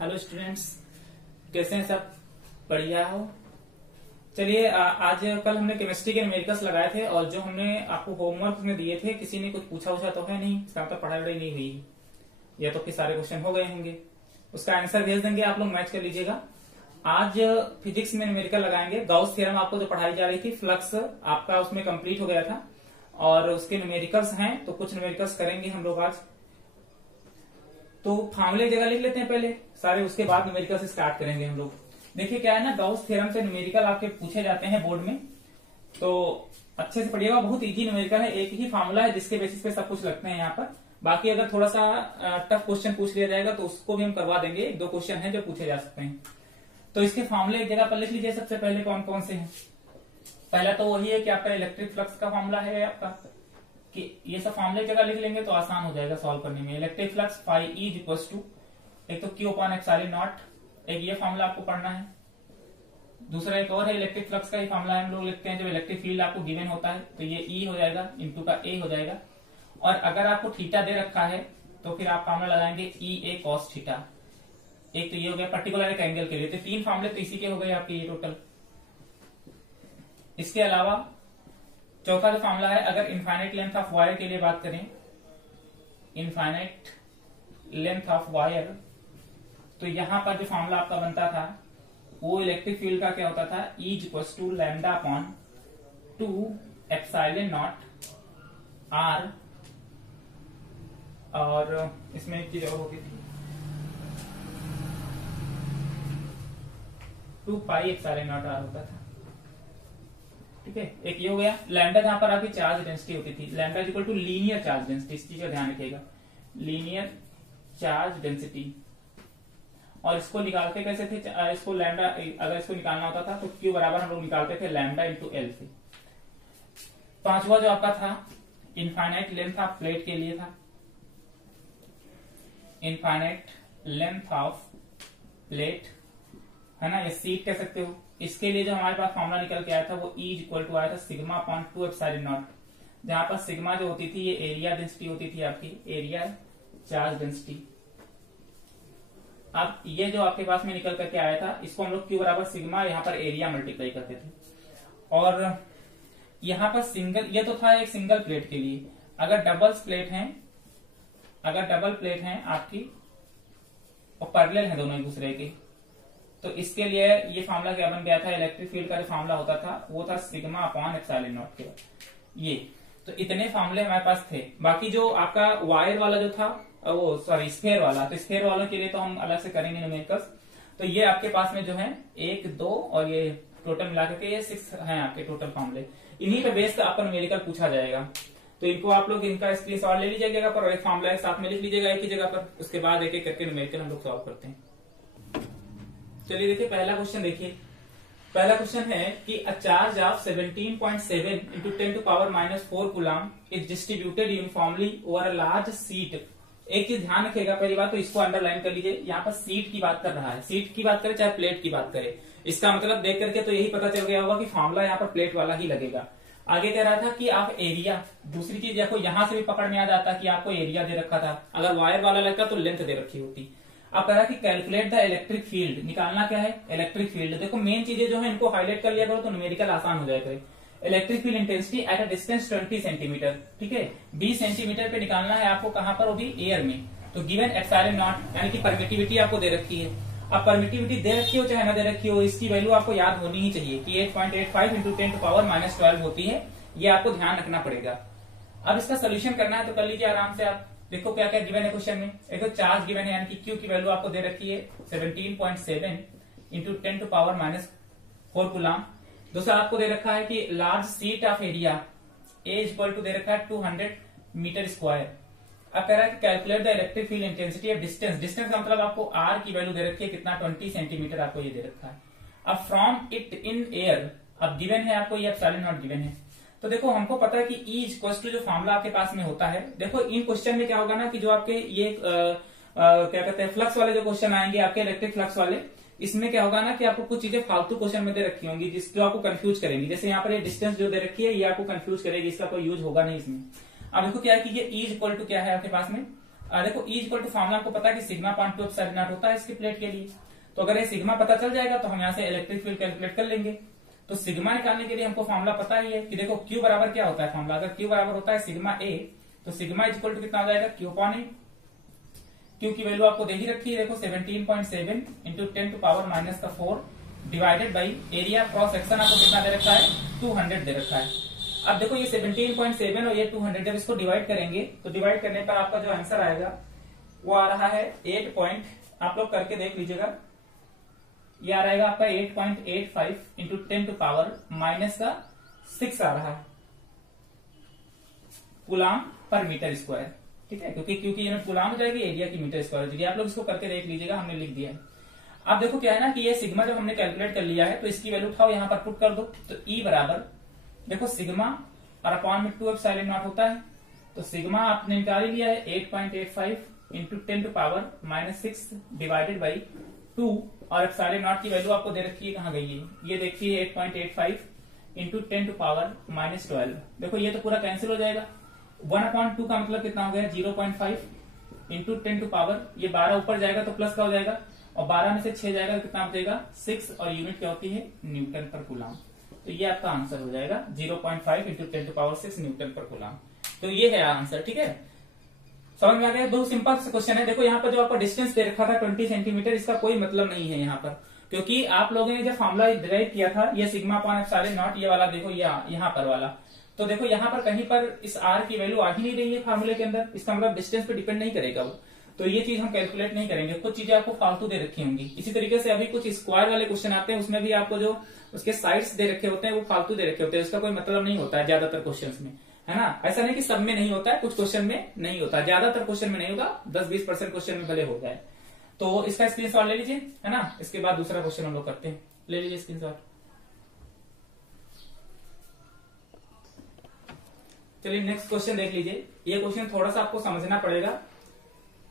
Hello students, कैसे हैं सब? बढ़िया हो? चलिए, आज कल हमने केमिस्ट्री के न्यूमेरिकल्स लगाए थे और जो हमने आपको होमवर्क में दिए थे, किसी ने कुछ पूछा तो है नहीं? इसका मतलब पढ़ाई वढ़ाई नहीं हुई, या तो कि सारे क्वेश्चन हो गए होंगे। उसका आंसर भेज देंगे, आप लोग मैच कर लीजिएगा। आज फिजिक्स में न्यूमेरिकल लगाएंगे। गाउस थ्योरम आपको जो पढ़ाई जा रही थी, फ्लक्स आपका उसमें कंप्लीट हो गया था और उसके न्यूमेरिकल्स हैं, तो कुछ न्यूमेरिकल्स करेंगे हम लोग आज। तो फार्मूले जगह लिख लेते हैं पहले सारे, उसके बाद न्यूमेरिकल से स्टार्ट करेंगे हम लोग। देखिए क्या है ना, गाउस थ्योरम से न्यूमेरिकल आपके पूछे जाते हैं बोर्ड में, तो अच्छे से पढ़िएगा। बहुत इजी न्यूमेरिकल है, एक ही फार्मूला है जिसके बेसिस पे सब कुछ लगते हैं यहाँ पर। बाकी अगर थोड़ा सा टफ क्वेश्चन पूछ लिया जाएगा तो उसको भी हम करवा देंगे। एक दो क्वेश्चन है जो पूछे जा सकते हैं। तो इसके फार्मूले एक जगह पर लिख लीजिए। सबसे पहले कौन कौन से हैं? पहला तो वही है कि आपका इलेक्ट्रिक फ्लक्स का फार्मूला है आपका, कि ये सब फार्मूले जगह लिख लेंगे तो आसान हो जाएगा सॉल्व करने में। Electric flux phi E equals to, एक तो क्यू अपॉन एप्सिलॉन नॉट, एक ये फार्मूला आपको पढ़ना है। दूसरा एक और है इलेक्ट्रिक फ्लक्स का ही फार्मूला हम लोग लिखते हैं जब इलेक्ट्रिक फील्ड आपको गिवन होता है, तो ये ई हो जाएगा इंटू का ए हो जाएगा। और अगर आपको थीटा दे रखा है तो फिर आप फार्मूला लगाएंगे ई ए कॉस थीटा। एक तो ये हो गया पर्टिकुलर एक एंगल के लिए, तो तीन फार्मूले तो इसी के हो गए आपके ये टोटल। इसके अलावा चौथा जो फार्मूला है, अगर इनफाइनाइट लेंथ ऑफ वायर के लिए बात करें, इनफाइनाइट लेंथ ऑफ वायर, तो यहां पर जो फार्मूला आपका बनता था वो इलेक्ट्रिक फील्ड का क्या होता था, E equals to lambda upon 2 epsilon naught R, और इसमें एक चीज और होती थी 2 पाई एप्सिलॉन नॉट R होता था। ठीक है, एक ये हो गया। लैम्डा जहां पर आपकी चार्ज डेंसिटी होती थी, lambda equal to linear charge density, इस चीज का ध्यान रखिएगा, लीनियर चार्ज डेंसिटी। और इसको निकालते कैसे थे? इसको लैम्डा, अगर इसको निकालना होता था तो क्यू बराबर हम लोग निकालते थे लैम्डा इंटू एल से। पांचवा जो आपका था इनफाइनाइट लेंथ ऑफ प्लेट के लिए था, इनफाइनाइट लेंथ ऑफ प्लेट है ना, ये सीट कह सकते हो। इसके लिए जो हमारे पास फॉर्मूला निकल के आया था वो ई इक्वल टू आया था सिग्मा अपॉन 2 एप्सिलॉन नॉट, जहां पर सिग्मा जो होती थी ये एरिया डेंसिटी होती थी आपकी, एरिया चार्ज डेंसिटी। अब ये जो आपके पास में निकल करके आया था, इसको हम लोग क्यू बराबर सिग्मा, यहाँ पर एरिया मल्टीप्लाई करते थे। और यहाँ पर सिंगल, ये तो था एक सिंगल प्लेट के लिए। अगर डबल प्लेट हैं, अगर डबल प्लेट हैं आपकी और पैरेलल हैं दोनों एक दूसरे के, तो इसके लिए ये फार्मूला क्या बन गया था, इलेक्ट्रिक फील्ड का जो फार्मूला होता था वो था सिग्मा अपॉन एप्सिलॉन नॉट के बाद। ये तो इतने फार्मूले हमारे पास थे। बाकी जो आपका वायर वाला जो था, वो सॉरी स्फेयर वाला, तो स्फेयर वालों के लिए तो हम अलग से करेंगे न्यूमेरिकल्स। तो ये आपके पास में जो है 1, 2 और ये टोटल मिलाकर के ये 6 हैं आपके टोटल फार्मूले। इन्हीं पे बेस आपका न्यूमेरिकल पूछा जाएगा, तो इनको आप लोग इनका स्क्रीनशॉट ले लीजिएगा पर एक फार्मूला के साथ में लिख लीजिएगा एक ही जगह पर। उसके बाद एक एक करके न्यूमेरिकल हम लोग सॉल्व करते हैं। चलिए देखिए पहला क्वेश्चन देखिए। पहला क्वेश्चन है कि a charge of 17.7 into 10 to power -4 coulomb is distributed uniformly over a large sheet. एक चीज ध्यान रखिएगा, पहली बात तो इसको अंडरलाइन कर लीजिए। यहाँ पर सीट की बात कर रहा है, सीट की बात करे चाहे प्लेट की बात करे, इसका मतलब देख करके तो यही पता चल गया होगा कि फार्मूला यहाँ पर प्लेट वाला ही लगेगा। आगे कह रहा था कि आप एरिया, दूसरी चीज देखो यहां से भी पकड़ में आ जाता कि आपको एरिया दे रखा था, अगर वायर वाला लगता तो लेंथ दे रखी होती। अब कह रहा कि कैलकुलेट द इलेक्ट्रिक फील्ड, निकालना क्या है, इलेक्ट्रिक फील्ड। देखो मेन चीजें जो है इनको हाईलाइट कर लिया करो तो न्यूमेरिकल आसान हो जाएगा। Electric field intensity at a distance 20 centimetre, ठीक है, 20 सेंटीमीटर पे निकालना है आपको, कहां पर, वो भी एयर में। तो गिवन एप्सिलॉन नॉट यानी कि परमिटिविटी आपको दे रखी है। अब परमिटिविटी दे रखी हो चाहे ना दे रखी हो, इसकी वैल्यू आपको याद होनी ही चाहिए कि 8.85 इंटू 10 टू पावर -12 होती है, ये आपको ध्यान रखना पड़ेगा। अब इसका सोल्यूशन करना है तो कर लीजिए आराम से आप। देखो क्या क्या गिवन है क्वेश्चन में। एक तो चार्ज गिवन है यानी कि क्यू की वैल्यू आपको दे रखी है 17.7 इंटू 10 टू पावर -4 कूलम। दूसरा आपको दे रखा है कि large seat of area A equal to दे रखा है 200 मीटर स्क्वायर। अब कह रहा है कि calculate the electric field intensity of distance, distance का मतलब आपको आर की वैल्यू दे रखी है कितना, 20 सेंटीमीटर आपको ये दे रखा है। अब फ्रॉम इट इन एयर, अब गिवन है आपको ये एप्सिलॉन नॉट गिवन है। तो देखो हमको पता है कि ई इक्वल टू जो फार्मूला आपके पास में होता है, देखो इन क्वेश्चन में क्या होगा ना कि जो आपके ये क्या कहते हैं फ्लक्स वाले जो क्वेश्चन आएंगे आपके इलेक्ट्रिक फ्लक्स वाले, इसमें क्या होगा ना कि आपको कुछ चीजें फालतू क्वेश्चन में दे रखी होंगी जो आपको कंफ्यूज करेंगी। जैसे यहाँ पर ये डिस्टेंस जो दे रखी है ये आपको कंफ्यूज करेगी, इसका कोई यूज होगा नहीं इसमें। अब देखो क्या है कि ये ई इक्वल टू क्या है आपके पास में देखो E इक्वल टू फॉर्मूला आपको पता है कि सिग्मा अपॉन 2 एप्सिलॉन नॉट होता है इसके प्लेट के लिए। तो अगर ये सिग्मा पता चल जाएगा तो हम यहाँ से इलेक्ट्रिक फील्ड कैलकुलेट कर लेंगे। तो सिग्मा निकालने के लिए हमको फॉर्मूला पता ही है कि देखो Q बराबर क्या होता है फॉर्मूला, अगर Q बराबर होता है सिग्मा A, तो सिग्मा इक्वल टू कितना हो जाएगा Q अपॉन A। Q की वैल्यू आपको दे ही रखी है, देखो 17.7 इंटू 10 टू पावर माइनस का 4 divided by area cross section आपको कितना दे रखा है 200 दे रखा है। अब देखो ये 17.7 और ये 200 जब इसको डिवाइड करेंगे तो डिवाइड करने पर आपका जो आंसर आएगा वो आ रहा है 8 पॉइंट, आप लोग करके देख लीजिएगा, ये आ रहेगा आपका 8.85 इंटू 10 टू पावर माइनस का 6 आ रहा है कूलाम पर मीटर स्क्वायर। ठीक है, क्योंकि यूनिट कूलाम हो जाएगी, एरिया की मीटर स्क्वायर हो जाएगी। आप लोग इसको करके देख लीजिएगा, हमने लिख दिया है। अब देखो क्या है ना कि ये सिग्मा जब हमने कैलकुलेट कर लिया है तो इसकी वैल्यू उठाओ यहाँ पर पुट कर दो। तो E बराबर देखो सिग्मा और अपॉन में 2 एप्सिलॉन नॉट होता है, तो सिग्मा आपने निकाल लिया है 8.85 into 10 to power minus 6 divided by 2 और एप्सिलॉन नॉट की वैल्यू आपको दे रखी है, कहाँ गई है, ये देखिए 8.85 इंटू 10 टू पावर माइनस 12। देखो ये तो पूरा कैंसिल हो जाएगा, 1/2 का मतलब कितना हो गया 0.5 इंटू 10 टू पावर, ये 12 ऊपर जाएगा तो प्लस का हो जाएगा और 12 में से 6 जाएगा तो कितना बचेगा 6 और यूनिट क्या होती है न्यूटन पर कूलाम। तो ये आपका आंसर हो जाएगा 0.5 इंटू 10 टू पावर 6 न्यूटन पर कूलाम। तो ये है आंसर। ठीक है, समझ में आ गया। बहुत सिंपल क्वेश्चन है। देखो यहाँ पर जो आपको डिस्टेंस दे रखा था 20 सेंटीमीटर, इसका कोई मतलब नहीं है यहाँ पर, क्योंकि आप लोगों ने जब फॉर्मूला डिराइव किया था ये सिग्मा अपॉन एप्सिलॉन नॉट ये वाला, देखो यहाँ पर वाला, तो देखो यहाँ पर कहीं पर इस आर की वैल्यू आ ही नहीं रही है फार्मूले के अंदर, इसका मतलब डिस्टेंस पे डिपेंड नहीं करेगा वो, तो ये चीज हम कैलकुलेट नहीं करेंगे। कुछ चीजें आपको फालतू दे रखी होंगी। इसी तरीके से अभी कुछ स्क्वायर वाले क्वेश्चन आते हैं, उसमें भी आपको जो उसके साइड्स दे रखे होते हैं वो फालतू दे रखे होते हैं, उसका कोई मतलब नहीं होता है ज्यादातर क्वेश्चन में, है ना। ऐसा नहीं कि सब में नहीं होता है, कुछ क्वेश्चन में नहीं होता, ज्यादातर क्वेश्चन में नहीं होगा, 10-20% क्वेश्चन में भले हो जाए। तो इसका स्क्रीनशॉट ले लीजिए, है ना। इसके बाद दूसरा क्वेश्चन हम लोग करते हैं, ले लीजिए स्क्रीनशॉट। चलिए नेक्स्ट क्वेश्चन देख लीजिए। ये क्वेश्चन थोड़ा सा आपको समझना पड़ेगा,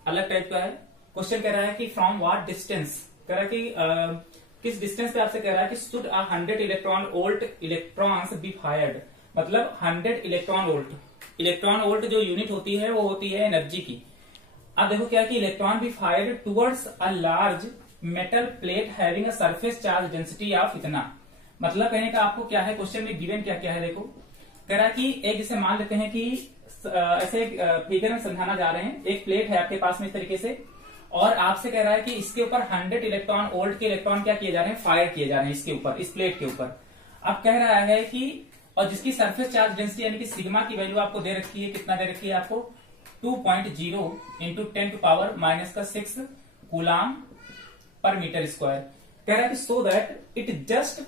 अलग टाइप का है। क्वेश्चन कह रहा है कि फ्रॉम व्हाट डिस्टेंस, कह रहा है कि किस डिस्टेंस पे आपसे कह रहा है कि should 100 electron volt electrons be fired, मतलब 100 इलेक्ट्रॉन वोल्ट। इलेक्ट्रॉन वोल्ट जो यूनिट होती है वो होती है एनर्जी की। अब देखो क्या है कि electron be fired towards a large metal plate having a surface charge density of इतना, मतलब कहने का आपको क्या है, क्वेश्चन में गिवन क्या क्या है। देखो कह रहा है कि एक जैसे मान लेते हैं कि ऐसे फिगर में समझाना जा रहे हैं, एक प्लेट है आपके पास में इस तरीके से, और आपसे कह रहा है कि इसके ऊपर 100 इलेक्ट्रॉन वोल्ट के इलेक्ट्रॉन क्या किए जा रहे हैं, फायर किए जा रहे हैं इसके ऊपर, इस प्लेट के ऊपर। अब कह रहा है कि और जिसकी सरफेस चार्ज डेंसिटी यानी कि सिग्मा की वैल्यू आपको दे रखी है, कितना दे रखी है आपको 2.0 इंटू 10 टू पावर माइनस का 6 कूलाम पर मीटर स्क्वायर। कह रहा है कि so that it just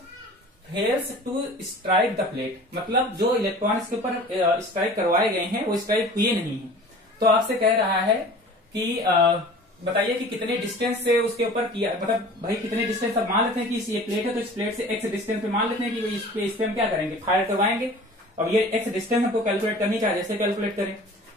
fails to strike the plate, मतलब जो इलेक्ट्रॉन इसके ऊपर स्ट्राइक करवाए गए हैं वो स्ट्राइक हुए नहीं है। तो आपसे कह रहा है कि बताइए कि कितने डिस्टेंस से उसके ऊपर किया, मतलब भाई कितने डिस्टेंस, अब मान लेते हैं कि ये प्लेट है तो इस प्लेट से एक्स डिस्टेंस पे मान लेते हैं कि इस पे हम क्या करेंगे, फायर करवाएंगे। और ये एक्स डिस्टेंस हमको कैलकुलेट करनी चाहिए, जैसे कैलकुलेट करें।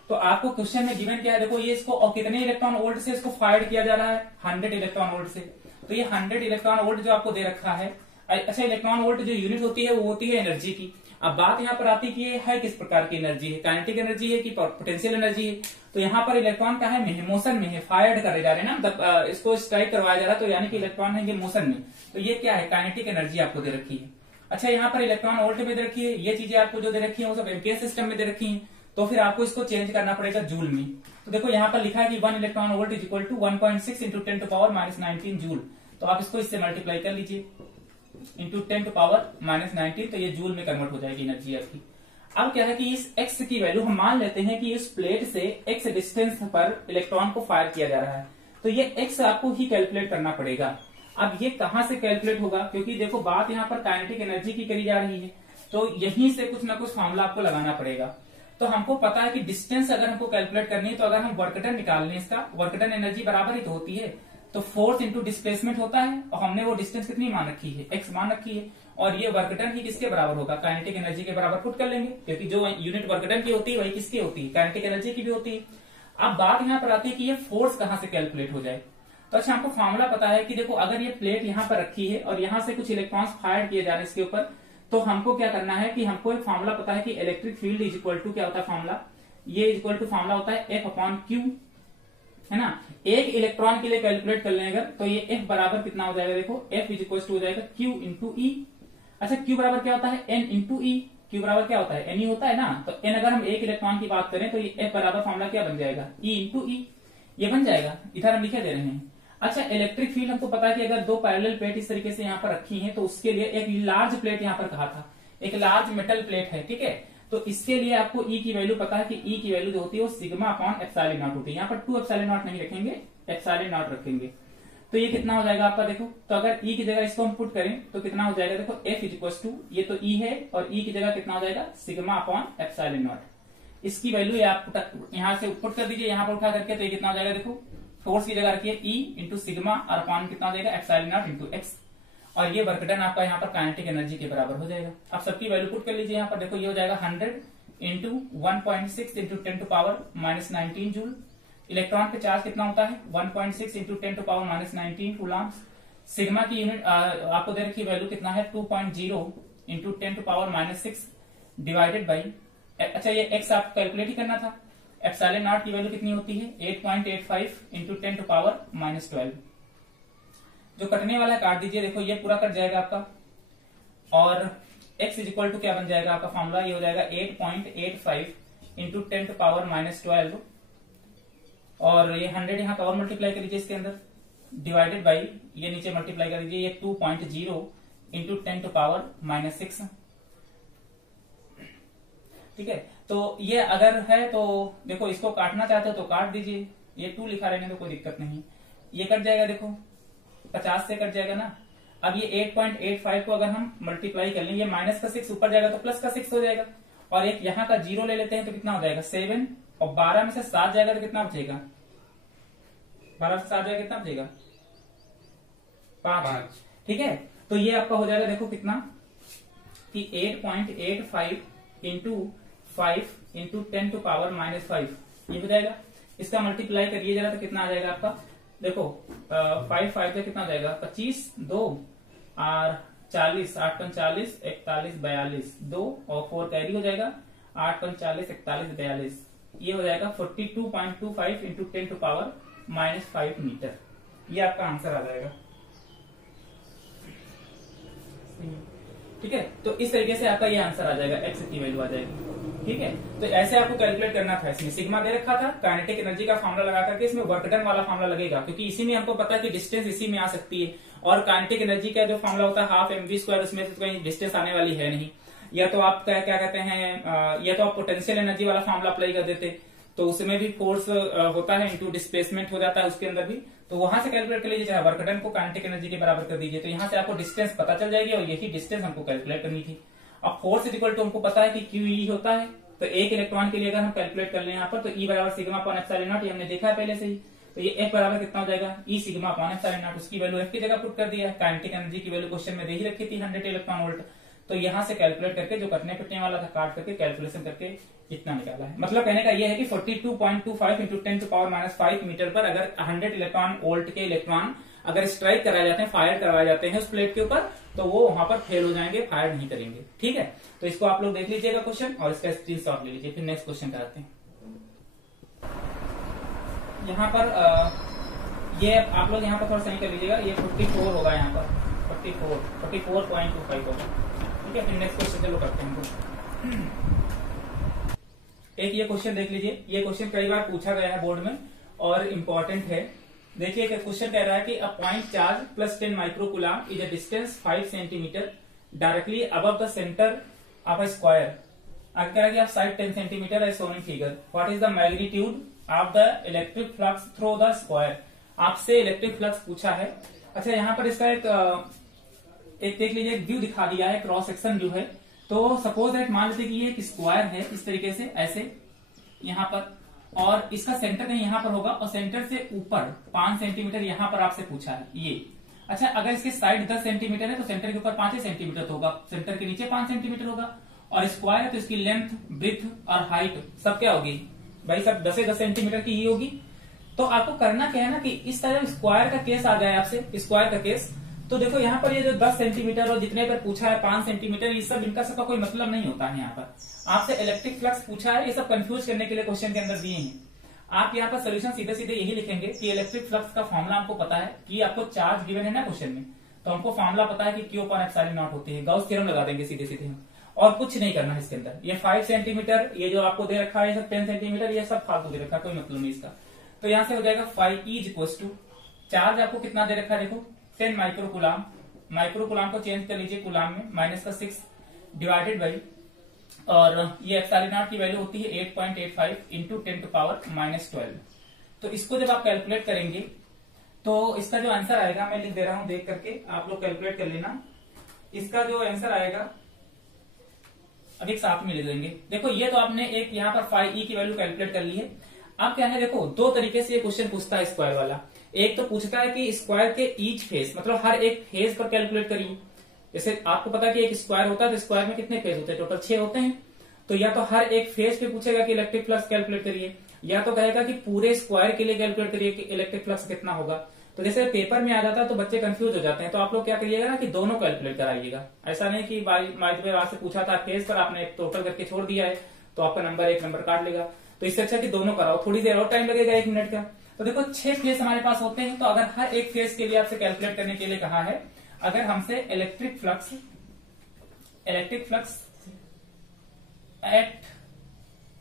तो आपको क्वेश्चन में गिवन क्या है, देखो ये इसको और कितने इलेक्ट्रॉन वोल्ट से इसको फायर किया जा रहा है, 100 इलेक्ट्रॉन वोल्ट से। तो ये 100 इलेक्ट्रॉन वोल्ट जो आपको दे रखा है, अच्छा इलेक्ट्रॉन वोल्ट जो यूनिट होती है वो होती है एनर्जी की। अब बात यहाँ पर आती है कि ये है किस प्रकार की एनर्जी है, काइनेटिक एनर्जी है कि पोटेंशियल एनर्जी है। तो यहाँ पर इलेक्ट्रॉन का है मोशन में है, फायर्ड करे जा रहे हैं ना, मतलब इसको स्ट्राइक करवाया जा रहा है, तो यानी कि इलेक्ट्रॉन है ये मोशन में, तो ये क्या है, काइनेटिक एनर्जी आपको दे रखी है। अच्छा यहाँ पर इलेक्ट्रॉन वोल्ट में दे रखी है, ये चीजें आपको जो दे रखी है वो सब एम्पियर सिस्टम में दे रखी है, तो फिर आपको इसको चेंज करना पड़ेगा जूल में। तो देखो यहाँ पर लिखा है कि 1 electron volt is equal to 1.6 into 10 to power minus 19 joule. तो आप इसको इससे मल्टीप्लाई कर लीजिए इंटू 10 टू पावर माइनस 19, तो ये जूल में कन्वर्ट हो जाएगी एनर्जी आपकी। अब क्या है कि इस x की वैल्यू हम मान लेते हैं कि इस प्लेट से x डिस्टेंस पर इलेक्ट्रॉन को फायर किया जा रहा है, तो ये x आपको ही कैलकुलेट करना पड़ेगा। अब ये कहां से कैलकुलेट होगा, क्योंकि देखो बात यहाँ पर काइनेटिक एनर्जी की करी जा रही है, तो यहीं से कुछ ना कुछ फॉर्मूला आपको लगाना पड़ेगा। तो हमको पता है कि डिस्टेंस अगर हमको कैलकुलेट करनी है, तो अगर हम वर्क डन निकाल लें, इसका वर्क डन एनर्जी बराबर ही तो होती है, तो फोर्स इंटू डिस्प्लेसमेंट होता है, और हमने वो डिस्टेंस कितनी मान रखी है, x मान रखी है, और ये वर्क डन ही किसके बराबर होगा, काइनेटिक एनर्जी के बराबर पुट कर लेंगे, क्योंकि जो यूनिट वर्क डन की होती है वही किसकी होती है, काइनेटिक एनर्जी की भी होती है। अब बात यहाँ पर आती है कि ये फोर्स कहाँ से कैलकुलेट हो जाए। तो अच्छा हमको फॉर्मूला पता है कि देखो अगर ये प्लेट यहाँ पर रखी है और यहाँ से कुछ इलेक्ट्रॉन्स फायर किए जा रहे हैं इसके ऊपर, तो हमको क्या करना है कि हमको एक फॉर्मूला पता है कि electric field is equal to क्या होता है फॉर्मूला, ये इज इक्वल टू फॉर्मूला होता है F अपॉन Q, है ना। एक इलेक्ट्रॉन के लिए कैलकुलेट कर लें अगर, तो ये F बराबर कितना हो जाएगा, देखो F इज इक्वल टू हो जाएगा Q इंटू ई। अच्छा Q बराबर क्या होता है, N इंटू ई। Q बराबर क्या होता है, N ही होता है ना। तो N अगर हम एक इलेक्ट्रॉन की बात करें तो ये F बराबर फॉर्मूला क्या बन जाएगा, E इंटू ई। ये बन जाएगा, इधर हम लिखे दे रहे हैं। अच्छा इलेक्ट्रिक फील्ड हमको पता है कि अगर दो पैरेलल प्लेट इस तरीके से यहाँ पर रखी हैं तो उसके लिए एक लार्ज प्लेट यहाँ पर कहा था, एक लार्ज मेटल प्लेट है, ठीक है। तो इसके लिए आपको E की वैल्यू पता है कि E की वैल्यू जो होती है वो सिग्मा अपॉन एप्सिलॉन नॉट होती है। यहाँ पर 2 एप्सिलॉन नॉट नहीं रखेंगे, एप्सिलॉन नॉट रखेंगे। तो ये कितना हो जाएगा आपका, देखो तो अगर E की जगह इसको हम पुट करें तो कितना हो जाएगा, देखो F इज इक्वल टू, ये तो E है और E की जगह कितना हो जाएगा, सिग्मा अपॉन एप्सिलॉन नॉट। इसकी वैल्यू आप यहाँ से पुट कर दीजिए, यहाँ पर उठा करके, तो ये कितना हो जाएगा, देखो फोर्स की जगह रखिए E इंटू सिग्मा और अपॉन कितना हो जाएगा, एप्सिलॉन नॉट इंटू एक्स। और ये वर्क डन आपका यहाँ पर काइनेटिक एनर्जी के बराबर हो जाएगा। अब सबकी वैल्यू पुट कर लीजिए यहाँ पर, देखो ये हो जाएगा 100 into 1.6 into 10 to power minus 19 joule. Electron पे चार्ज कितना होता है, 1.6 into 10 to power minus 19 coulomb. Sigma की यूनिट आपको दे रखी वैल्यू कितना है, 2.0 into 10 to power minus 6 divided by, अच्छा ये एक्स आपको कैलकुलेट ही करना था। एप्सिलॉन नॉट की वैल्यू कितनी होती है, 8.85 इंटू 10 टू पावर माइनस 12। जो कटने वाला काट दीजिए, देखो ये पूरा कट जाएगा आपका। और x इज इक्वल टू क्या बन जाएगा आपका फॉर्मूला, ये हो जाएगा 8.85 इंटू 10 टू पावर माइनस 12। और ये 100 यहाँ का और मल्टीप्लाई कर लीजिए इसके अंदर, डिवाइडेड बाई ये नीचे मल्टीप्लाई कर लीजिए, ये 2.0 इंटू 10 टू पावर माइनस 6, ठीक है। तो ये अगर है तो देखो इसको काटना चाहते हो तो काट दीजिए, ये 2 लिखा रहने तो कोई दिक्कत नहीं। ये कट जाएगा, देखो 50 से कट जाएगा ना। अब ये 8.85 को अगर हम मल्टीप्लाई कर लें, ये माइनस का 6 ऊपर जाएगा तो प्लस का 6 हो जाएगा। और एक यहाँ का 0 ले लेते हैं तो कितना हो जाएगा 7, और 12 में से 7 जाएगा तो कितना बचेगा, 12 से 7 जाएगा कितना बचेगा 5, ठीक है। तो ये आपका हो जाएगा, देखो कितना कि 8.85 into 5 into 10 to power minus 5, ये हो जाएगा। इसका मल्टीप्लाई करिए जरा तो कितना आ जाएगा आपका, देखो 5 5 कितना हो जाएगा 25, 2 और 40, 8 × 40 41 42, 2 और 4 कैरी हो जाएगा, 8 × 40 41 42, ये हो जाएगा 42.25 into 10 to power minus 5 metre. ये आपका आंसर आ जाएगा, ठीक है। तो इस तरीके से आपका ये आंसर आ जाएगा, एक्स की वैल्यू आ जाएगी, ठीक है। तो ऐसे आपको कैलकुलेट करना था। इसमें सिग्मा दे रखा था, काइनेटिक एनर्जी का फॉर्मूला लगा करके इसमें वर्क डन वाला फॉर्मूला लगेगा, क्योंकि इसी में हमको पता है कि डिस्टेंस इसी में आ सकती है। और काइनेटिक एनर्जी का जो फॉर्मूला होता है हाफ mv², उसमें तो कहीं डिस्टेंस आने वाली है नहीं। या तो आप क्या कहते हैं, या तो आप पोटेंशियल एनर्जी वाला फॉर्मूला अप्लाई कर देते तो उसमें भी फोर्स होता है इंटू डिस्प्लेसमेंट हो जाता है उसके अंदर भी, तो वहां से कैलकुलेट कर लीजिए, चाहे वर्क डन को काइनेटिक एनर्जी के बराबर कर दीजिए, तो यहाँ से आपको डिस्टेंस पता चल जाएगी। और यही डिस्टेंस हमको कैलकुलेट करनी थी। अब फोर्स इज इक्वल टू हमको पता है कि QE होता है, तो एक इलेक्ट्रॉन के लिए अगर हम कैलकुलेट कर लें यहाँ पर, तो E बराबर सिग्मा अपॉन एप्सिलॉन नॉट, ये हमने देखा है पहले से ही। तो ये F बराबर कितना हो जाएगा, E sigma upon epsilon not, उसकी वैल्यू F की जगह पुट कर दिया है। काइनेटिक एनर्जी की वैल्यू क्वेश्चन में दे ही रखी थी 100 इलेक्ट्रॉन वोल्ट। तो यहाँ से कैलकुलेट करके जो कटने पिटने वाला था काट करके कैलकुलेशन करके इतना निकाला है। मतलब कहने का यह है कि 42.25 into 10 to power minus 5 metre पर अगर 100 इलेक्ट्रॉन वोल्ट के इलेक्ट्रॉन अगर स्ट्राइक कराए जाते हैं, फायर करवाए जाते हैं उस प्लेट के ऊपर, तो वो वहां पर फेल हो जाएंगे, फायर नहीं करेंगे, ठीक है। तो इसको आप लोग देख लीजिएगा क्वेश्चन और इसका स्क्रीनशॉट ले लीजिए। फिर नेक्स्ट क्वेश्चन कराते हैं। यहाँ पर ये आप लोग यहाँ पर थोड़ा सही कर लीजिएगा, ये 54 होगा, यहाँ पर 44.25 होगा, ठीक है। फिर नेक्स्ट क्वेश्चन चलो करते हैं। एक ये क्वेश्चन देख लीजिए, ये क्वेश्चन कई बार पूछा गया है बोर्ड में और इम्पोर्टेंट है। देखिए क्वेश्चन कह रहा है कि a point charge plus 10 microcoulomb is a distance 5 centimetre directly above the centre of a square. आगे कह रहा है कि आप side 10 centimetre as shown in figure, what is the magnitude of the electric flux through the square. आपसे electric flux पूछा है। अच्छा यहाँ पर इसका एक देख लीजिए, व्यू दिखा दिया है, क्रॉस सेक्शन व्यू है। तो सपोज दैट मान लेते कि ये एक स्क्वायर है इस तरीके से, ऐसे यहाँ पर, और इसका सेंटर कहीं यहाँ पर होगा और सेंटर से ऊपर 5 सेंटीमीटर यहाँ पर आपसे पूछा है ये। अच्छा अगर इसके साइड 10 सेंटीमीटर है तो सेंटर के ऊपर 5 सेंटीमीटर होगा, सेंटर के नीचे 5 सेंटीमीटर होगा, और स्क्वायर है तो इसकी लेंथ, ब्रेथ और हाइट सब क्या होगी भाई, सब 10 सेंटीमीटर की ही होगी। तो आपको करना क्या है ना कि इस तरह स्क्वायर का केस आ जाए आपसे, स्क्वायर का केस, तो देखो यहाँ पर ये जो 10 सेंटीमीटर और जितने पर पूछा है 5 सेंटीमीटर, ये सब इनका सबका कोई मतलब नहीं होता है। यहाँ पर आपसे इलेक्ट्रिक फ्लक्स पूछा है, ये सब कंफ्यूज करने के लिए क्वेश्चन के अंदर दिए हैं। आप यहाँ पर सोल्यूशन सीधे सीधे यही लिखेंगे कि इलेक्ट्रिक फ्लक्स का फॉर्मूला हमको पता है कि आपको चार्ज गिवन है ना क्वेश्चन में, तो हमको फॉर्मूला पता है कि क्यू अपॉन एप्सिलॉन नॉट होती है, गॉस थ्योरम लगा देंगे सीधे सीधे हम, और कुछ नहीं करना है इसके अंदर। ये 5 सेंटीमीटर, ये जो आपको दे रखा है सब 10 सेंटीमीटर, ये सब फालतू दे रखा है, कोई मतलब नहीं इसका। तो यहाँ से हो जाएगा 5 E इक्वल्स टू, चार्ज आपको कितना दे रखा है देखो 10 माइक्रोकुलाम, माइक्रोकुलाम को चेंज कर लीजिए कुलाम में, -6 डिवाइडेड बाई, और ये एप्सिलॉन नॉट की वैल्यू होती है 8.85 इंटू 10⁻12। तो इसको जब आप कैलकुलेट करेंगे तो इसका जो आंसर आएगा, मैं लिख दे रहा हूं देख करके, आप लोग कैलकुलेट कर लेना। इसका जो आंसर आएगा अब एक साथ में ले देंगे। देखो ये तो आपने एक यहाँ पर 5E की वैल्यू कैलकुलेट कर ली है। अब क्या है देखो, दो तरीके से ये क्वेश्चन पूछता है स्क्वायर वाला। एक तो पूछता है कि स्क्वायर के ईच फेस, मतलब हर एक फेस पर कैलकुलेट करिए। जैसे आपको पता है कि एक स्क्वायर होता है तो स्क्वायर में कितने फेस होते हैं, टोटल 6 होते हैं। तो या तो हर एक फेस पे पूछेगा कि इलेक्ट्रिक फ्लक्स कैलकुलेट करिए, या तो कहेगा कि पूरे स्क्वायर के लिए कैलकुलेट करिए कि इलेक्ट्रिक फ्लक्स कितना होगा। तो जैसे पेपर में आ जाता है तो बच्चे कंफ्यूज हो जाते हैं, तो आप लोग क्या करिएगा ना कि दोनों कैलकुलेट कराइएगा। ऐसा नहीं कि वहां से पूछा था फेस पर, आपने टोटल करके छोड़ दिया है तो आपका नंबर एक नंबर काट लेगा। तो इससे अच्छा कि दोनों कराओ, थोड़ी देर और टाइम लगेगा 1 मिनट का। तो देखो 6 फेस हमारे पास होते हैं, तो अगर हर एक फेस के लिए आपसे कैलकुलेट करने के लिए कहा है, अगर हमसे electric flux at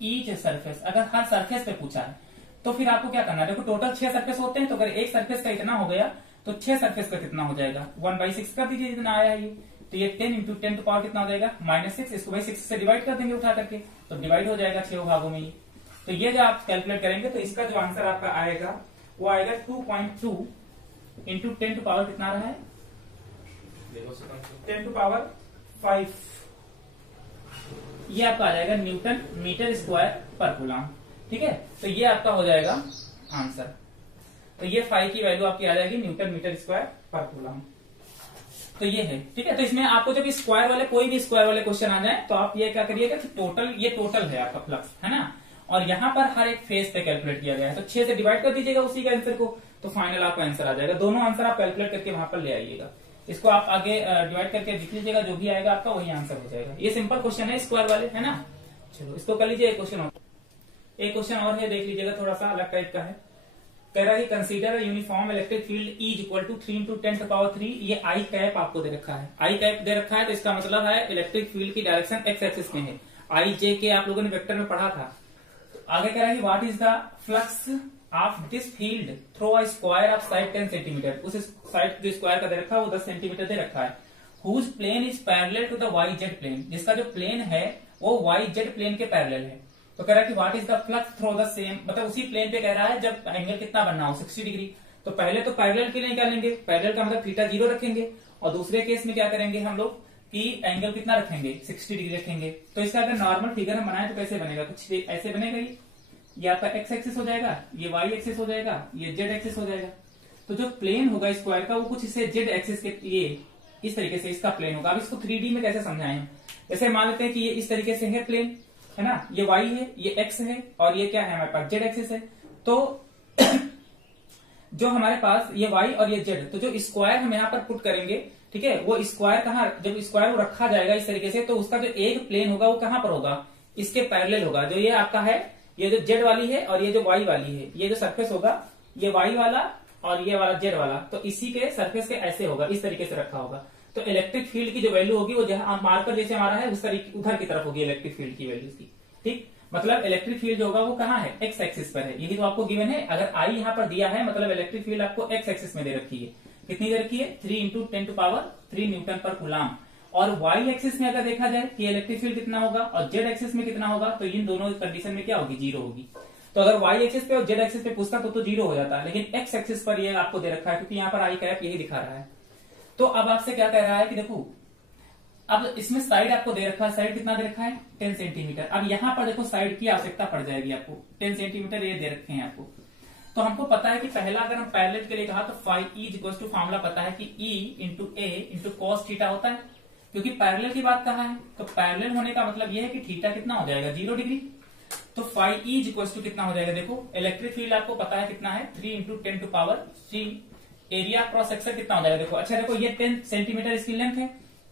each surface, अगर हर सरफेस पे पूछा है तो फिर आपको क्या करना है, देखो टोटल 6 सरफेस होते हैं, तो अगर एक सरफेस का इतना हो गया तो 6 सरफेस का कितना हो जाएगा, 1/6 कर दीजिए जितना आया है ये। तो ये 10 इंटू 10 टू पावर कितना हो जाएगा -6, इसको 6 से डिवाइड कर देंगे उठा करके, तो डिवाइड हो जाएगा 6 भागों में ये। तो ये जो आप कैलकुलेट करेंगे तो इसका जो आंसर आपका आएगा वो आएगा 2.2 इंटू 10 टू पावर कितना रहा है 10 टू पावर 5, ये आपका आ जाएगा न्यूटन मीटर स्क्वायर पर कूलम। ठीक है, तो ये आपका हो जाएगा आंसर। तो ये 5 की वैल्यू आपकी आ जाएगी न्यूटन मीटर स्क्वायर पर कूलम। तो ये है, ठीक है। तो इसमें आपको जब स्क्वायर वाले, कोई भी स्क्वायर वाले क्वेश्चन आ जाए तो आप ये क्या करिएगा कि टोटल, ये टोटल है आपका फ्लक्स, है ना, और यहाँ पर हर एक फेस पे कैलकुलेट किया गया है, तो 6 से डिवाइड कर दीजिएगा उसी के आंसर को, तो फाइनल आपका आंसर आ जाएगा। दोनों आंसर आप कैलकुलेट करके वहां पर ले आइएगा। इसको आप आगे डिवाइड करके लिख लीजिएगा, जो भी आएगा आपका वही आंसर हो जाएगा। ये सिंपल क्वेश्चन है स्क्वायर वाले, है ना। चलो इसको कर लीजिए। एक क्वेश्चन और है, देख लीजिएगा, थोड़ा सा अलग टाइप का है। कह रहा है consider uniform electric field E equal to 3 into 10 power 3। ये आई कैप आपको दे रखा है, आई कैप दे रखा है, तो इसका मतलब है इलेक्ट्रिक फील्ड की डायरेक्शन एक्स एक्सिस में है। आई जे के आप लोगों ने वेक्टर में पढ़ा था। आगे कह रहा है what is the flux of this field through a square of side 10 centimetre. उस साइड जो स्क्वायर का दे रखा है वो 10 सेंटीमीटर दे रखा है। Whose plane is parallel to the y z plane, जिसका जो प्लेन है वो वाई जेड प्लेन के पैरेलल है। तो कह रहा है कि what is the flux through the same, मतलब उसी प्लेन पे कह रहा है जब एंगल कितना बनना हो 60 डिग्री। तो पहले तो पैरेलल के लिए निकालेंगे, पैरेलल का मतलब थीटा 0 रखेंगे, और दूसरे केस में क्या करेंगे हम लोग कि एंगल कितना रखेंगे 60 डिग्री रखेंगे। तो इसका अगर नॉर्मल फिगर हम बनाए तो कैसे बनेगा, कुछ ऐसे बनेगा। ये आपका एक्स एक्सिस हो जाएगा, ये वाई एक्सिस हो जाएगा, ये जेड एक्सिस हो जाएगा। तो जो प्लेन होगा स्क्वायर का वो कुछ इसे जेड एक्सिस के ये इस तरीके से इसका प्लेन होगा। अब इसको 3D में कैसे समझाएं, जैसे मान लेते हैं कि ये इस तरीके से है प्लेन, है ना, ये y है, ये x है, और ये क्या है हमारे पास जेड एक्सिस है। तो जो हमारे पास ये y और ये z, तो जो स्क्वायर हम यहाँ पर पुट करेंगे, ठीक है, वो स्क्वायर कहाँ, जब स्क्वायर वो रखा जाएगा इस तरीके से, तो उसका जो एक प्लेन होगा वो कहाँ पर होगा, इसके पैरेलल होगा। जो ये आपका है, ये जो जेड वाली है और ये जो वाई वाली है, ये जो सरफेस होगा ये वाई वाला और ये वाला जेड वाला, तो इसी के सरफेस के ऐसे होगा, इस तरीके से रखा होगा। तो इलेक्ट्रिक फील्ड की जो वैल्यू होगी वो जहां मार्कर जैसे हमारा है उस तरीके उधर की तरफ होगी इलेक्ट्रिक फील्ड की वैल्यू की। ठीक, मतलब इलेक्ट्रिक फील्ड जो होगा वो कहाँ है, एक्स एक्सिस पर है। यही तो आपको गिवन है। अगर आई यहाँ पर दिया है मतलब इलेक्ट्रिक फील्ड आपको एक्स एक्सिस में दे रखी है। कितनी दे रखी है 3 इंटू 10 टू पावर 3 न्यूटन पर कूलम। और वाई एक्सिस में अगर देखा जाए कि इलेक्ट्रिक फील्ड कितना होगा और जेड एक्सिस में कितना होगा, तो इन दोनों कंडीशन में क्या होगी, 0 होगी। तो अगर वाई एक्सिस पे और जेड एक्सिस पे पूछता तो 0 हो जाता है, लेकिन एक्स एक्सिस पर ये आपको दे रखा है क्योंकि यहाँ पर आई कैप यही दिखा रहा है। तो अब आपसे क्या कह रहा है कि देखो अब इसमें साइड आपको दे रखा है, साइड कितना दे रखा है 10 सेंटीमीटर। अब यहाँ पर देखो साइड की आवश्यकता पड़ जाएगी आपको, 10 सेंटीमीटर ये दे रखे हैं आपको। तो हमको पता है कि पहला अगर हम पैरेलल के लिए कहा तो 5E इक्वल्स टू फॉर्मूला पता है कि E इंटू ए इंटू कॉस थीटा होता है, क्योंकि पैरेलल की बात कहा है। तो पैरेलल होने का मतलब यह है कि थीटा कितना हो जाएगा 0 डिग्री। तो 5E इक्वल्स टू कितना हो जाएगा, देखो इलेक्ट्रिक फील्ड आपको पता है कितना है 3 into 10 to power 3। Area cross section कितना हो जाएगा, देखो अच्छा देखो ये 10 सेंटीमीटर इसकी लेंथ है,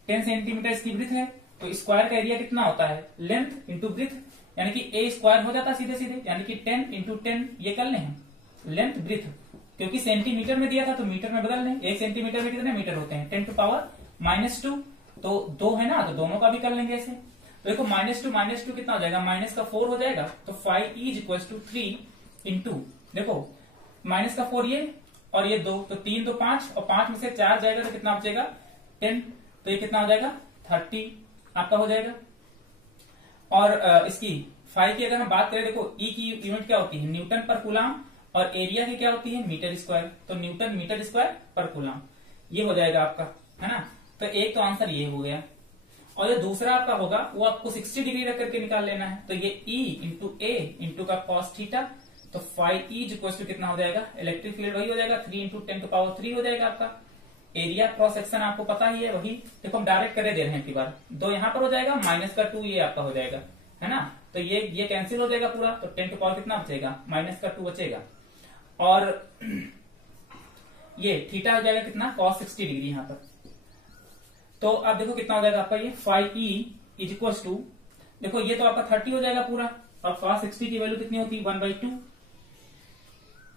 10 सेंटीमीटर इसकी ब्रीथ है, तो स्क्वायर का एरिया कितना होता है लेंथ इंटू ब्रीथ, यानी कि ए स्क्वायर हो जाता सीधे सीधे, यानी कि 10 इंटू 10 ये कर लें लेंथ ब्रीथ, क्योंकि सेंटीमीटर में दिया था तो मीटर में बदल लें। 1 सेंटीमीटर में कितने मीटर होते हैं? 10⁻⁻²। तो 2 है ना, तो दोनों का भी कर लेंगे ऐसे। तो देखो -2 कितना हो जाएगा? -4 हो जाएगा। तो 5e = 3 इंटू, देखो -4 ये और ये 2, तो 3 2 5 और 5 में से 4 जाएगा तो कितना बचेगा? 10। तो ये कितना हो जाएगा? 30 आपका हो जाएगा। और इसकी 5 की अगर हम बात करें, देखो ई की यूनिट क्या होती है? न्यूटन पर कूलाम, और एरिया की क्या होती है? Metre square. तो न्यूटन मीटर स्क्वायर पर कूलाम ये हो जाएगा आपका, है ना। तो एक तो आंसर ये हो गया। और जो दूसरा आपका होगा वो आपको 60 डिग्री रख करके निकाल लेना है। तो ये E इंटू ए इंटू का cos थीटा, तो 5e = कितना हो जाएगा? इलेक्ट्रिक फील्ड वही हो जाएगा 3 इंटू 10⁻³ हो जाएगा आपका। एरिया क्रॉस सेक्शन आपको पता ही है वही, देखो हम डायरेक्ट करे दे रहे हैं। बार 2 यहाँ पर हो जाएगा, -2 ये आपका हो जाएगा, है ना। तो ये कैंसिल हो जाएगा पूरा, तो 10 कितना बचेगा? -2 बचेगा। और ये थीटा हो जाएगा कितना? cos 60 डिग्री यहाँ पर। तो अब देखो कितना हो जाएगा आपका ये 5e = देखो ये तो आपका 30 हो जाएगा पूरा, और cos 60 की वैल्यू कितनी होती है? 1/2।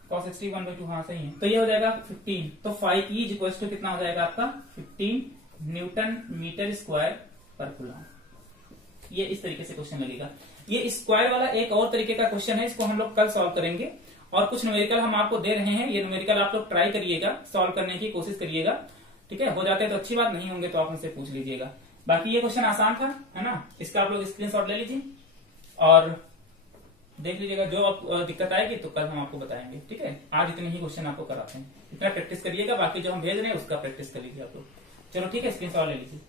cos 60 1/2, हाँ सही है। तो ये हो जाएगा 15। तो 5e = कितना हो जाएगा आपका? 15 न्यूटन मीटर स्क्वायर पर कूलम। ये इस तरीके से क्वेश्चन लगेगा। ये स्क्वायर वाला एक और तरीके का क्वेश्चन है, इसको हम लोग कल सॉल्व करेंगे। और कुछ न्यूमेरिकल हम आपको दे रहे हैं, ये न्यूमेरिकल आप लोग ट्राई करिएगा, सॉल्व करने की कोशिश करिएगा, ठीक है। हो जाते हैं तो अच्छी बात, नहीं होंगे तो आप मुझसे पूछ लीजिएगा। बाकी ये क्वेश्चन आसान था, है ना। इसका आप लोग स्क्रीनशॉट ले लीजिए और देख लीजिएगा। जो आप दिक्कत आएगी तो कल हम आपको बताएंगे, ठीक है। आज इतने ही क्वेश्चन आपको कराते हैं, इतना प्रैक्टिस करिएगा। बाकी जो हम भेज रहे हैं उसका प्रैक्टिस कर लीजिए आप लोग। चलो ठीक है, स्क्रीनशॉट ले लीजिए।